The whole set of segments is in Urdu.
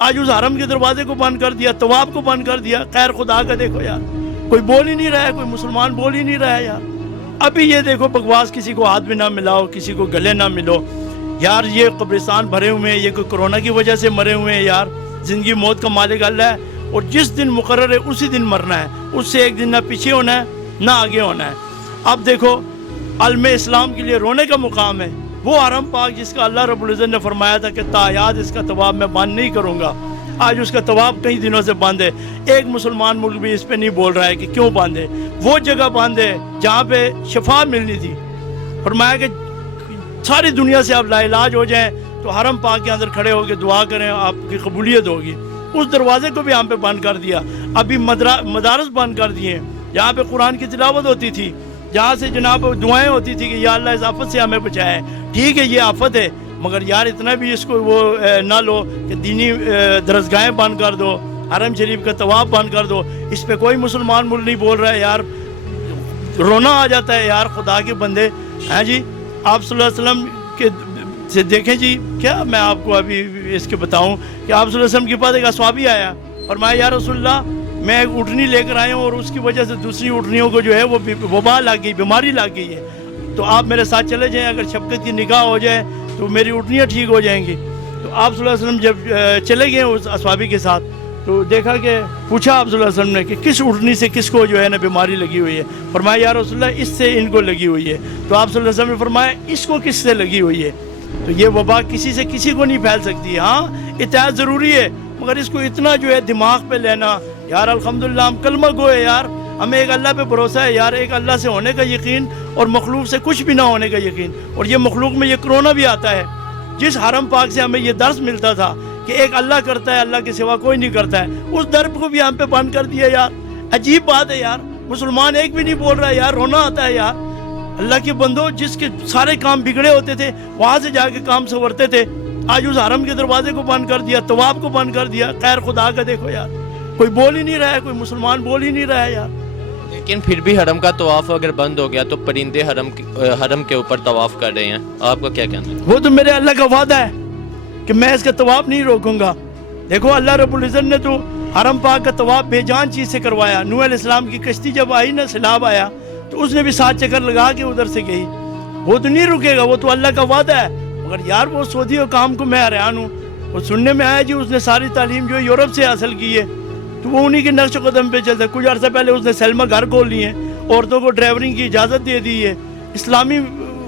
آج اس حرم کے دروازے کو بند کر دیا, طواف کو بند کر دیا. خیر خدا کا دیکھو یار, کوئی بول ہی نہیں رہا ہے, کوئی مسلمان بول ہی نہیں رہا ہے یار. ابھی یہ دیکھو بکواس, کسی کو ہاتھ میں نہ ملاؤ, کسی کو گلے نہ ملو یار. یہ قبرستان بھرے ہوئے ہیں, یہ کوئی کرونا کی وجہ سے مرے ہوئے ہیں یار. زندگی موت کا مالک اللہ ہے, اور جس دن مقرر ہے اسی دن مرنا ہے. اس سے ایک دن نہ پیچھے ہونا ہے نہ آگے ہونا ہے. اب دیکھو عالم اسلام کے لیے رونے کا مقام ہے وہ حرم پاک, جس کا اللہ رب العزت نے فرمایا تھا کہ تا حیات اس کا طواف میں بند نہیں کروں گا. آج اس کا طواف کئی دنوں سے بند ہے. ایک مسلمان ملک بھی اس پہ نہیں بول رہا ہے کہ کیوں بند ہے. وہ جگہ بند ہے جہاں پہ شفا ملنی تھی. فرمایا کہ ساری دنیا سے آپ لا علاج ہو جائیں تو حرم پاک کے اندر کھڑے ہو کے دعا کریں, آپ کی قبولیت ہوگی. اس دروازے کو بھی ہم پہ بند کر دیا. ابھی مدارس بند کر دیے جہاں پہ قرآن کی تلاوت ہوتی تھی, جہاں سے جناب دعائیں ہوتی تھی کہ یا اللہ اس آفت سے ہمیں بچائے. ٹھیک ہے یہ آفت ہے, مگر یار اتنا بھی اس کو وہ نہ لو کہ دینی درسگاہیں بند کر دو, حرم شریف کا طواف بند کر دو. اس پہ کوئی مسلمان ملک نہیں بول رہا ہے یار. رونا آ جاتا ہے یار خدا کے بندے ہیں جی. آپ صلی اللہ علیہ وسلم کے سے دیکھیں جی, کیا میں آپ کو ابھی اس کے بتاؤں کہ آپ صلی اللہ علیہ وسلم کے پاس ایک اصحابی آیا اور میں یا رسول اللہ میں ایک اٹھنی لے کر آیا ہوں اور اس کی وجہ سے دوسری اٹھنیوں کو جو ہے وہ وبا لگ گئی, بیماری لگ گئی ہے, تو آپ میرے ساتھ چلے جائیں. اگر شفقت کی نگاہ ہو جائے تو میری اٹھنیاں ٹھیک ہو جائیں گی. تو آپ صلی اللہ علیہ وسلم جب چلے گئے اس اصحابی کے ساتھ تو دیکھا کہ پوچھا آپ صلی اللہ علیہ وسلم نے کہ کس اٹھنی سے کس کو جو ہے نا بیماری لگی ہوئی ہے. فرمایا یا رسول اللہ اس سے ان کو لگی ہوئی ہے. تو آپ صلی اللہ علیہ وسلم نے فرمایا اس کو کس سے لگی ہوئی ہے. تو یہ وبا کسی سے کسی کو نہیں پھیل سکتی. ہاں اطاعت ضروری ہے, مگر اس کو اتنا جو ہے دماغ پہ لینا یار. الحمدللہ ہم کلمہ گو ہے یار, ہمیں ایک اللہ پہ بھروسہ ہے یار, ایک اللہ سے ہونے کا یقین اور مخلوق سے کچھ بھی نہ ہونے کا یقین. اور یہ مخلوق میں یہ کرونا بھی آتا ہے. جس حرم پاک سے ہمیں یہ درس ملتا تھا کہ ایک اللہ کرتا ہے, اللہ کے سوا کوئی نہیں کرتا ہے, اس در کو بھی ہم پہ بند کر دیا یار. عجیب بات ہے یار, مسلمان ایک بھی نہیں بول رہا ہے یار. رونا آتا ہے یار. اللہ کے بندو, جس کے سارے کام بگڑے ہوتے تھے وہاں سے جا کے کام سنورتے تھے, آج اس حرم کے دروازے کو بند کر دیا, طواف کو بند کر دیا. خیر خدا کا دیکھو یار, کوئی بول ہی نہیں رہا ہے, کوئی مسلمان بول ہی نہیں رہا ہے یار. لیکن پھر بھی حرم کا طواف اگر بند ہو گیا تو پرندے حرم کے اوپر طواف کر رہے ہیں, آپ کا کیا کہنا ہے؟ وہ تو میرے اللہ کا وعدہ ہے کہ میں اس کا طواف نہیں روکوں گا. دیکھو اللہ رب العزت نے تو حرم پاک کا طواف بے جان چیز سے کروایا. نوح علیہ السلام کی کشتی جب آئی نا, سیلاب آیا, تو اس نے بھی 7 چکر لگا کے ادھر سے گئی. وہ تو نہیں رکے گا, وہ تو اللہ کا وعدہ ہے. مگر یار وہ سعودی و کام کو میں حیران ہوں. وہ سننے میں آیا جی اس نے ساری تعلیم جو ہے یورپ سے حاصل کی ہے, تو وہ انہی کے نقش قدم پہ چلتا ہے. کچھ عرصہ پہلے اس نے سلما گھر کھول لی ہے, عورتوں کو ڈرائیورنگ کی اجازت دے دی ہے, اسلامی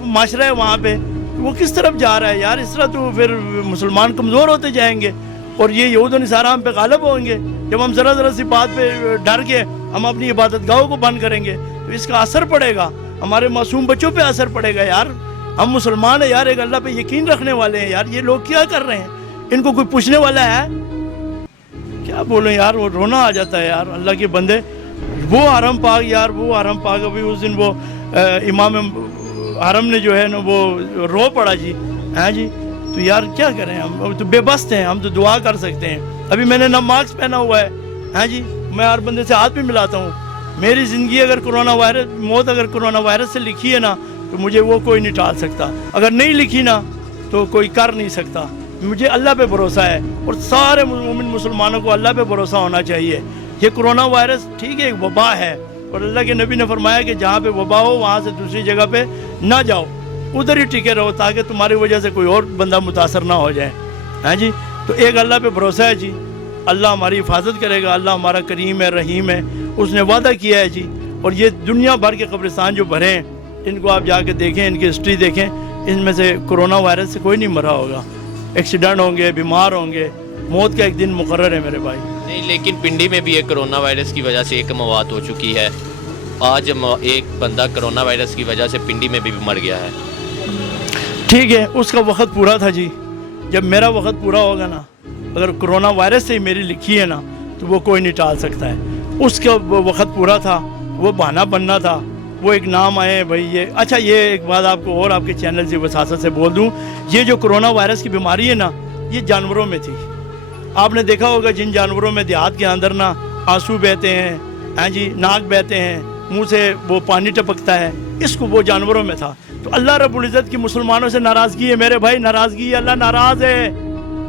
معاشرہ ہے وہاں پہ. وہ کس طرف جا رہا ہے یار؟ اس طرح تو پھر مسلمان کمزور ہوتے جائیں گے اور یہ یہود و نصارہ ہم پہ غالب ہوں گے. جب ہم ذرا سی بات پہ ڈر کے ہم اپنی عبادت گاہوں کو بند کریں گے تو اس کا اثر پڑے گا, ہمارے معصوم بچوں پہ اثر پڑے گا یار. ہم مسلمان ہیں یار, ایک اللہ پہ یقین رکھنے والے ہیں یار. یہ لوگ کیا کر رہے ہیں؟ ان کو کوئی پوچھنے والا ہے؟ کیا بولیں یار, وہ رونا آ جاتا ہے یار. اللہ کے بندے, وہ حرم پاک یار, وہ حرم پاک ابھی اس دن وہ امام حرم نے جو ہے نا وہ رو پڑا جی, ہیں جی. تو یار کیا کریں ہم, تو بے بس ہیں, ہم تو دعا کر سکتے ہیں. ابھی میں نے نہ ماسک پہنا ہوا ہے, ہیں جی. میں ہر بندے سے ہاتھ بھی ملاتا ہوں. میری زندگی اگر کرونا وائرس, موت اگر کرونا وائرس سے لکھی ہے نا تو مجھے وہ کوئی نہیں ٹال سکتا. اگر نہیں لکھی نا تو کوئی کر نہیں سکتا. مجھے اللہ پہ بھروسہ ہے اور سارے مومن مسلمانوں کو اللہ پہ بھروسہ ہونا چاہیے. یہ کرونا وائرس ٹھیک ہے ایک وبا ہے, اور اللہ کے نبی نے فرمایا کہ جہاں پہ وبا ہو وہاں سے دوسری جگہ پہ نہ جاؤ, ادھر ہی ٹکے رہو تاکہ تمہاری وجہ سے کوئی اور بندہ متاثر نہ ہو جائے, ہیں جی. تو ایک اللہ پہ بھروسہ ہے جی, اللہ ہماری حفاظت کرے گا. اللہ ہمارا کریم ہے, رحیم ہے, اس نے وعدہ کیا ہے جی. اور یہ دنیا بھر کے قبرستان جو بھرے ہیں ان کو آپ جا کے دیکھیں, ان کی ہسٹری دیکھیں, ان میں سے کرونا وائرس سے کوئی نہیں مرا ہوگا. ایکسیڈنٹ ہوں گے, بیمار ہوں گے, موت کا ایک دن مقرر ہے میرے بھائی. نہیں, لیکن پنڈی میں بھی ایک کرونا وائرس کی وجہ سے ایک موات ہو چکی ہے. آج ایک بندہ کرونا وائرس کی وجہ سے پنڈی میں بھی مر گیا ہے. ٹھیک ہے, اس کا وقت پورا تھا جی. جب میرا وقت پورا ہوگا نا, اگر کرونا وائرس سے ہی میری لکھی ہے نا تو وہ کوئی نہیں ٹال سکتا ہے. اس کا وقت پورا تھا, وہ بہانہ بننا تھا, وہ ایک نام آئے بھائی یہ. اچھا یہ ایک بات آپ کو اور آپ کے چینل سے وساست سے بول دوں, یہ جو کرونا وائرس کی بیماری ہے نا یہ جانوروں میں تھی. آپ نے دیکھا ہوگا جن جانوروں میں دیہات کے اندر نا آنسو بہتے ہیں, ہیں جی, ناک بہتے ہیں, منہ سے وہ پانی ٹپکتا ہے, اس کو وہ جانوروں میں تھا. تو اللہ رب العزت کی مسلمانوں سے ناراضگی ہے میرے بھائی, ناراضگی ہے. اللہ ناراض ہے,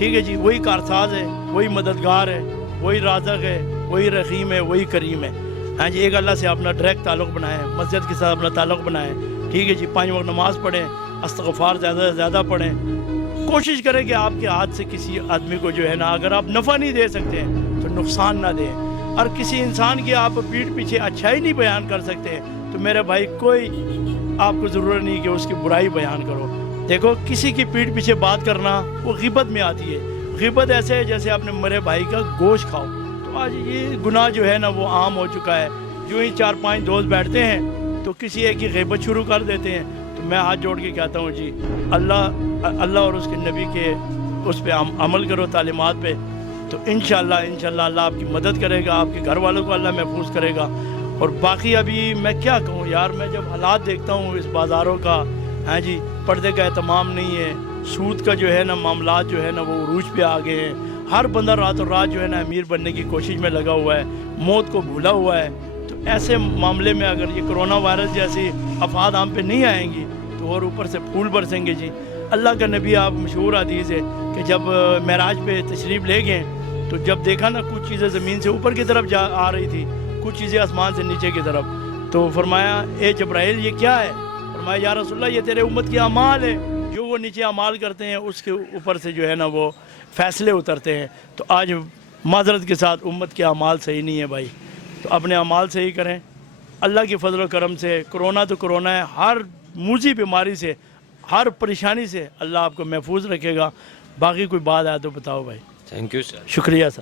ٹھیک ہے جی. وہی کارساز ہے, وہی مددگار ہے, وہی رازق ہے, وہی رحیم ہے, وہی کریم ہے. ہاں جی, ایک اللہ سے اپنا ڈائریکٹ تعلق بنائیں, مسجد کے ساتھ اپنا تعلق بنائیں. ٹھیک ہے جی, 5 وقت نماز پڑھیں, استغفار زیادہ سے زیادہ پڑھیں. کوشش کریں کہ آپ کے ہاتھ سے کسی آدمی کو جو ہے نا, اگر آپ نفع نہیں دے سکتے ہیں تو نقصان نہ دیں. اور کسی انسان کی آپ پیٹھ پیچھے اچھائی نہیں بیان کر سکتے تو میرے بھائی کوئی آپ کو ضرورت نہیں کہ اس کی برائی بیان کرو. دیکھو, کسی کی پیٹھ پیچھے بات کرنا وہ غیبت میں آتی ہے. غیبت ایسے ہے جیسے آپ نے مرے بھائی کا گوشت کھاؤ. تو آج یہ گناہ جو ہے نا وہ عام ہو چکا ہے. جو ہی 4-5 دوست بیٹھتے ہیں تو کسی ایک کی غیبت شروع کر دیتے ہیں. تو میں ہاتھ جوڑ کے کہتا ہوں جی, اللہ اور اس کے نبی کے اس پہ عمل کرو, تعلیمات پہ, تو انشاءاللہ اللہ آپ کی مدد کرے گا, آپ کے گھر والوں کو اللہ محفوظ کرے گا. اور باقی ابھی میں کیا کہوں یار, میں جب حالات دیکھتا ہوں اس بازاروں کا, ہاں جی, پردے کا اہتمام نہیں ہے, سود کا جو ہے نا معاملات جو ہے نا وہ عروج پہ آ گئے ہیں. ہر بندہ رات جو ہے نا امیر بننے کی کوشش میں لگا ہوا ہے, موت کو بھولا ہوا ہے. تو ایسے معاملے میں اگر یہ کرونا وائرس جیسی آفات ہم پہ نہیں آئیں گی تو اور اوپر سے پھول برسیں گے. جی, اللہ کا نبی آپ مشہور حدیث ہے کہ جب معراج پہ تشریف لے گئے تو جب دیکھا نا کچھ چیزیں زمین سے اوپر کی طرف آ رہی تھی, کچھ چیزیں آسمان سے نیچے کی طرف, تو فرمایا اے جبرائیل یہ کیا ہے؟ فرمایا یا رسول اللہ یہ تیرے امت کی اعمال ہے, جو وہ نیچے اعمال کرتے ہیں اس کے اوپر سے جو ہے نا وہ فیصلے اترتے ہیں. تو آج معذرت کے ساتھ امت کے اعمال صحیح نہیں ہے بھائی, تو اپنے اعمال صحیح کریں. اللہ کے فضل و کرم سے کرونا تو کرونا ہے, ہر موذی بیماری سے, ہر پریشانی سے اللہ آپ کو محفوظ رکھے گا. باقی کوئی بات ہے تو بتاؤ بھائی. Thank you sir. شکریہ سر.